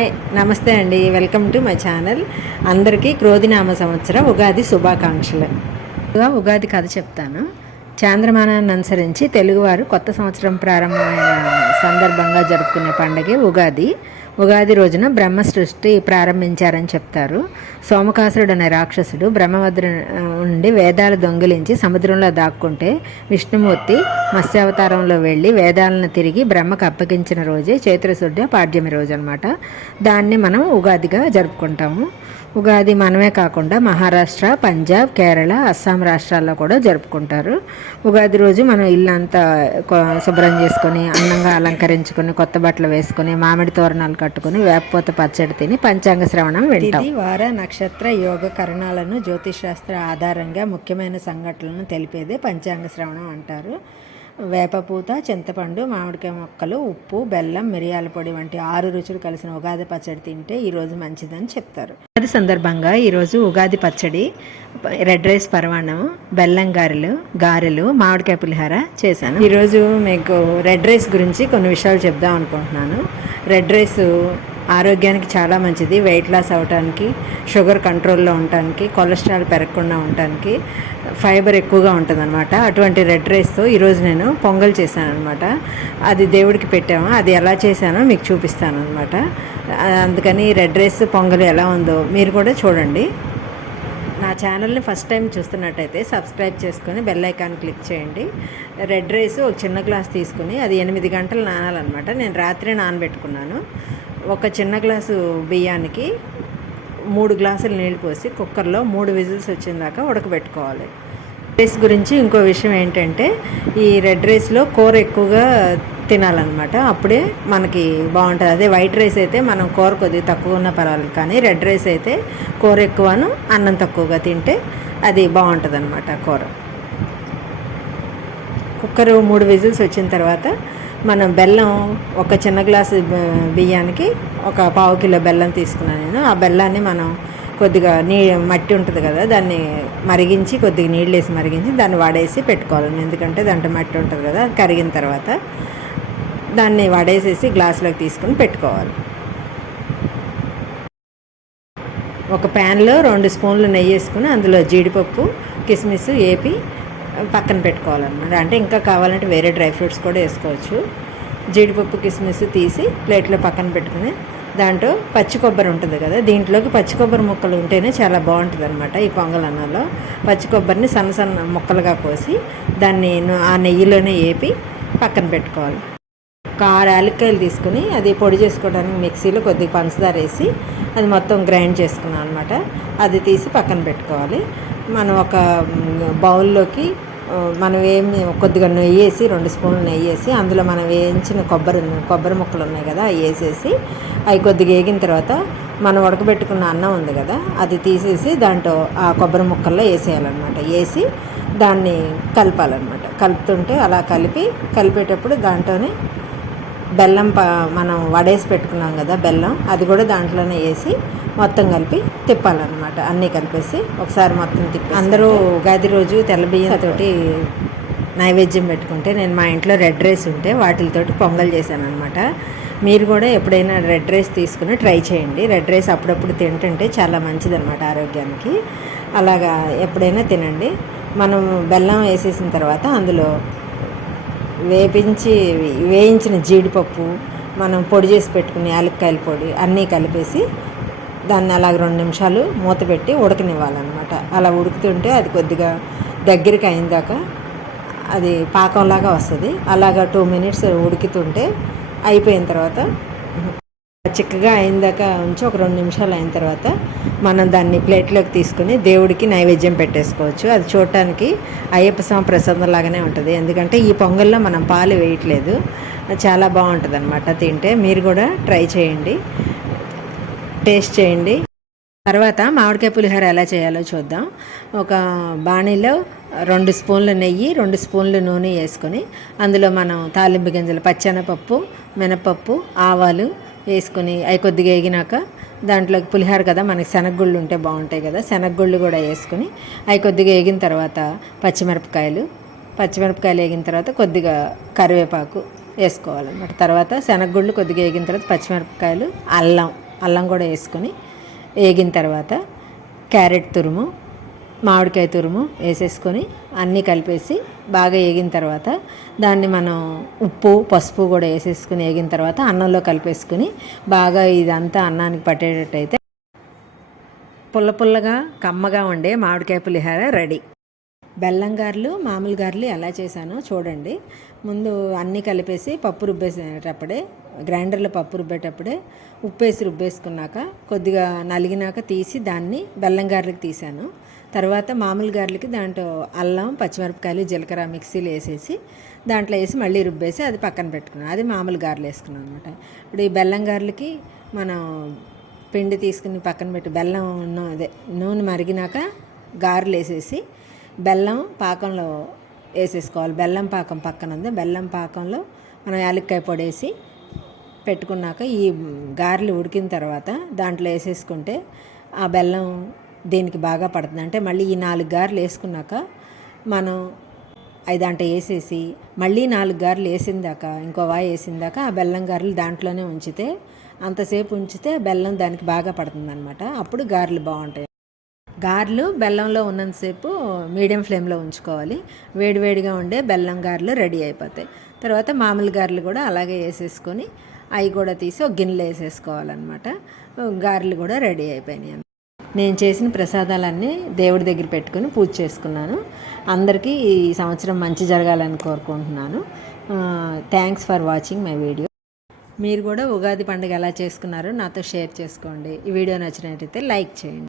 Hi నమస్తే అండి. Welcome to my channel. అందరికీ క్రోధినామ సంవత్సర ఉగాది శుభాకాంక్షలు. ఉగాది కథ చెప్తాను. చాంద్రమానాన్ని అనుసరించి తెలుగువారు కొత్త సంవత్సరం ప్రారంభమైన సందర్భంగా జరుపుకునే పండగే ఉగాది. ఉగాది రోజున బ్రహ్మ సృష్టి ప్రారంభించారని చెప్తారు. సోమకాసురుడు అనే రాక్షసుడు బ్రహ్మ వద్ద ఉండి వేదాలు దొంగిలించి సముద్రంలో దాక్కుంటే విష్ణుమూర్తి మత్స్యావతారంలో వెళ్ళి వేదాలను తిరిగి బ్రహ్మకు అప్పగించిన రోజే చైత్రశుద్ధ పాడ్యమి రోజు అనమాట దాన్ని మనం ఉగాదిగా జరుపుకుంటాము. ఉగాది మనమే కాకుండా మహారాష్ట్ర పంజాబ్ కేరళ అస్సాం రాష్ట్రాల్లో కూడా జరుపుకుంటారు. ఉగాది రోజు మనం ఇల్లు అంతా శుభ్రం చేసుకొని అందంగా అలంకరించుకొని కొత్త బట్టలు వేసుకొని మామిడి తోరణాలు పట్టుకుని వేపపోత పచ్చడి తిని పంచాంగ శ్రవణం వింటాం. వార నక్షత్ర యోగ కరణాలను జ్యోతిష్ శాస్త్ర ఆధారంగా ముఖ్యమైన సంఘటనలను తెలిపేదే పంచాంగ శ్రవణం అంటారు. వేపపూత చింతపండు మామిడికాయ ముక్కలు ఉప్పు బెల్లం మిరియాల పొడి వంటి ఆరు రుచులు కలిసిన ఉగాది పచ్చడి తింటే ఈరోజు మంచిదని చెప్తారు. ఉగాది సందర్భంగా ఈరోజు ఉగాది పచ్చడి రెడ్ రైస్ పరమాణం బెల్లం గారెలు గారెలు మామిడికాయ పులిహార చేశాను. ఈరోజు మీకు రెడ్ రైస్ గురించి కొన్ని విషయాలు చెప్దాం అనుకుంటున్నాను. రెడ్ రైస్ ఆరోగ్యానికి చాలా మంచిది. వెయిట్ లాస్ అవడానికి షుగర్ కంట్రోల్లో ఉండటానికి కొలెస్ట్రాల్ పెరగకుండా ఉండటానికి ఫైబర్ ఎక్కువగా ఉంటుందన్నమాట. అటువంటి రెడ్ రైస్తో ఈరోజు నేను పొంగల్ చేశాను అనమాట అది దేవుడికి పెట్టాము. అది ఎలా చేశానో మీకు చూపిస్తాను అనమాట అందుకని రెడ్ రైస్ పొంగల్ ఎలా ఉందో మీరు కూడా చూడండి. నా ఛానల్ని ఫస్ట్ టైం చూస్తున్నట్టయితే సబ్స్క్రైబ్ చేసుకొని బెల్ ఐకాన్ క్లిక్ చేయండి. రెడ్ రైస్ ఒక చిన్న గ్లాస్ తీసుకుని అది ఎనిమిది గంటలు నానాలన్నమాట. నేను రాత్రి నానబెట్టుకున్నాను. ఒక చిన్న గ్లాసు బియ్యానికి మూడు గ్లాసులు నీళ్ళు పోసి కుక్కర్లో మూడు విజిల్స్ వచ్చినదాకా ఉడకబెట్టుకోవాలి. రైస్ గురించి ఇంకో విషయం ఏంటంటే ఈ రెడ్ రైస్లో కూర ఎక్కువగా తినాలన్నమాట. అప్పుడే మనకి బాగుంటుంది. అదే వైట్ రైస్ అయితే మనం కూర కొద్దిగా తక్కువ ఉన్న పర్వాలేదు కానీ రెడ్ రైస్ అయితే కూర ఎక్కువను అన్నం తక్కువగా తింటే అది బాగుంటుంది అనమాట కూర. కుక్కర్ మూడు విజిల్స్ వచ్చిన తర్వాత మనం బెల్లం ఒక చిన్న గ్లాసు బియ్యానికి ఒక పావు కిలో బెల్లం తీసుకున్నాను నేను. ఆ బెల్లాన్ని మనం కొద్దిగా నీ మట్టి ఉంటుంది కదా దాన్ని మరిగించి కొద్దిగా నీళ్ళు వేసి మరిగించి దాన్ని వాడేసి పెట్టుకోవాలి. ఎందుకంటే దాంట్లో మట్టి ఉంటుంది కదా కరిగిన తర్వాత దాన్ని వడేసేసి గ్లాసులోకి తీసుకొని పెట్టుకోవాలి. ఒక ప్యాన్లో రెండు స్పూన్లు నెయ్యి వేసుకుని అందులో జీడిపప్పు కిస్మిస్ ఏపి పక్కన పెట్టుకోవాలన్నమాట. అంటే ఇంకా కావాలంటే వేరే డ్రై ఫ్రూట్స్ కూడా వేసుకోవచ్చు. జీడిపప్పు కిస్మిస్ తీసి ప్లేట్లో పక్కన పెట్టుకుని దాంట్లో పచ్చి కొబ్బరి ఉంటుంది కదా దీంట్లోకి పచ్చి కొబ్బరి ముక్కలు ఉంటేనే చాలా బాగుంటుంది అనమాట ఈ పొంగల్ అన్నంలో. పచ్చి కొబ్బరిని సన్న సన్న ముక్కలుగా కోసి దాన్ని ఆ నెయ్యిలోనే వేపి పక్కన పెట్టుకోవాలి. ఒక ఆరు యాలక్కాయలు తీసుకుని అది పొడి చేసుకోవడానికి మిక్సీలో కొద్దిగా పంచదార వేసి అది మొత్తం గ్రైండ్ చేసుకున్నాం అనమాట అది తీసి పక్కన పెట్టుకోవాలి. మనం ఒక బౌల్లోకి మనం ఏమి కొద్దిగా నెయ్యి వేసి రెండు స్పూన్లు నెయ్యి వేసి అందులో మనం వేయించిన కొబ్బరి కొబ్బరి ముక్కలు ఉన్నాయి కదా అవి వేసేసి అవి కొద్దిగా వేగిన తర్వాత మనం ఉడకబెట్టుకున్న అన్నం ఉంది కదా అది తీసేసి దాంట్లో ఆ కొబ్బరి ముక్కల్లో వేసేయాలన్నమాట. వేసి దాన్ని కలపాలన్నమాట. కలుపుతుంటే అలా కలిపి కలిపేటప్పుడు దాంట్లోనే బెల్లం ప మనం వడేసి పెట్టుకున్నాం కదా బెల్లం అది కూడా దాంట్లోనే వేసి మొత్తం కలిపి తిప్పాలన్నమాట. అన్నీ కలిపేసి ఒకసారి మొత్తం తిప్పి అందరూ ఉగాది రోజు తెల్ల బియ్యంతోటి నైవేద్యం పెట్టుకుంటే నేను మా ఇంట్లో రెడ్ రైస్ ఉంటే వాటితోటి పొంగల్ చేశాను అనమాట మీరు కూడా ఎప్పుడైనా రెడ్ రైస్ తీసుకుని ట్రై చేయండి. రెడ్ రైస్ అప్పుడప్పుడు తింటుంటే చాలా మంచిదన్నమాట ఆరోగ్యానికి. అలాగా ఎప్పుడైనా తినండి. మనం బెల్లం వేసేసిన తర్వాత అందులో వేపించి వేయించిన జీడిపప్పు మనం పొడి చేసి పెట్టుకునే యాలక్కాయల పొడి అన్నీ కలిపేసి దాన్ని అలాగ రెండు నిమిషాలు మూత పెట్టి ఉడకనివ్వాలన్నమాట. అలా ఉడుకుతుంటే అది కొద్దిగా దగ్గరికి అయిన దాకా అది పాకంలాగా వస్తుంది. అలాగా టూ మినిట్స్ ఉడుకుతుంటే అయిపోయిన తర్వాత చిక్కగా అయిన దాకా ఉంచి ఒక రెండు నిమిషాలు అయిన తర్వాత మనం దాన్ని ప్లేట్లోకి తీసుకుని దేవుడికి నైవేద్యం పెట్టేసుకోవచ్చు. అది చూడటానికి అయ్యప్ప స్వామి ప్రసాదం లాగానే ఉంటుంది. ఎందుకంటే ఈ పొంగల్లో మనం పాలు వేయట్లేదు. చాలా బాగుంటుంది అనమాట తింటే మీరు కూడా ట్రై చేయండి. టేస్ట్ చేయండి. తర్వాత మామిడికాయ పులిహోర ఎలా చేయాలో చూద్దాం. ఒక బాణీలో రెండు స్పూన్ల నెయ్యి రెండు స్పూన్ల నూనె వేసుకొని అందులో మనం తాలింపు గింజలు పచ్చెనపప్పు మినపప్పు ఆవాలు వేసుకొని అవి కొద్దిగా వేగినాక దాంట్లోకి పులిహోర కదా మనకి శనగగుళ్ళు ఉంటే బాగుంటాయి కదా శనగగుళ్ళు కూడా వేసుకొని అవి కొద్దిగా వేగిన తర్వాత పచ్చిమిరపకాయలు పచ్చిమిరపకాయలు వేగిన తర్వాత కొద్దిగా కరివేపాకు వేసుకోవాలన్నమాట. తర్వాత శనగగుళ్ళు కొద్దిగా వేగిన తర్వాత పచ్చిమిరపకాయలు అల్లం అల్లం కూడా వేసుకొని వేగిన తర్వాత క్యారెట్ తురుము మామిడికాయ తురుము వేసేసుకొని అన్నీ కలిపేసి బాగా వేగిన తర్వాత దాన్ని మనం ఉప్పు పసుపు కూడా వేసేసుకుని వేగిన తర్వాత అన్నంలో కలిపేసుకుని బాగా ఇదంతా అన్నానికి పట్టేటట్టయితే పుల్ల పుల్లగా కమ్మగా ఉండే మామిడికాయ పులిహార రెడీ. బెల్లం గారెలు మామూలు గారెలు ఎలా చేశానో చూడండి. ముందు అన్నీ కలిపేసి పప్పు రుబ్బేసేటప్పుడే గ్రైండర్లో పప్పు రుబ్బేటప్పుడే ఉప్పు వేసి రుబ్బేసుకున్నాక కొద్దిగా నలిగినాక తీసి దాన్ని బెల్లం గారెలకు తీసాను. తర్వాత మామూలు గారెలకి దాంట్లో అల్లం పచ్చిమిరపకాయలు జీలకర్ర మిక్సీలు వేసేసి దాంట్లో వేసి మళ్ళీ రుబ్బేసి అది పక్కన పెట్టుకున్నాను. అది మామూలు గారెలు వేసుకున్నాను అనమాట ఇప్పుడు ఈ బెల్లం గారెలకి మనం పిండి తీసుకుని పక్కన పెట్టి బెల్లం నూ- అదే నూనె మరిగినాక గారెలు వేసేసి బెల్లం పాకంలో వేసేసుకోవాలి. బెల్లం పాకం పక్కన ఉంది. బెల్లం పాకంలో మనం యాలక్కాయ పొడి వేసి పెట్టుకున్నాక ఈ గారెలు ఉడికిన తర్వాత దాంట్లో వేసేసుకుంటే ఆ బెల్లం దీనికి బాగా పడుతుంది అంటే మళ్ళీ ఈ నాలుగు గారెలు వేసుకున్నాక మనం అవి దాంట్లో వేసేసి మళ్ళీ నాలుగు గారెలు వేసిందాక ఇంకో వాయి వేసిందాక ఆ బెల్లం గారెలు దాంట్లోనే ఉంచితే అంతసేపు ఉంచితే బెల్లం దానికి బాగా పడుతుంది అనమాట అప్పుడు గారెలు బాగుంటాయి. గారెలు బెల్లంలో ఉన్నంతసేపు మీడియం ఫ్లేమ్లో ఉంచుకోవాలి. వేడివేడిగా ఉండే బెల్లం గారెలు రెడీ అయిపోతాయి. తర్వాత మామూలు గారెలు కూడా అలాగే వేసేసుకొని అవి కూడా తీసి ఒక గిన్నెలో వేసేసుకోవాలన్నమాట. గారెలు కూడా రెడీ అయిపోయినాయి నేను చేసిన ప్రసాదాలన్నీ దేవుడి దగ్గర పెట్టుకుని పూజ చేసుకున్నాను. అందరికీ ఈ సంవత్సరం మంచి జరగాలని కోరుకుంటున్నాను. Thanks for watching my video మీరు కూడా ఉగాది పండుగ ఎలా చేసుకున్నారో నాతో షేర్ చేసుకోండి. ఈ వీడియో నచ్చినట్టయితే లైక్ చేయండి.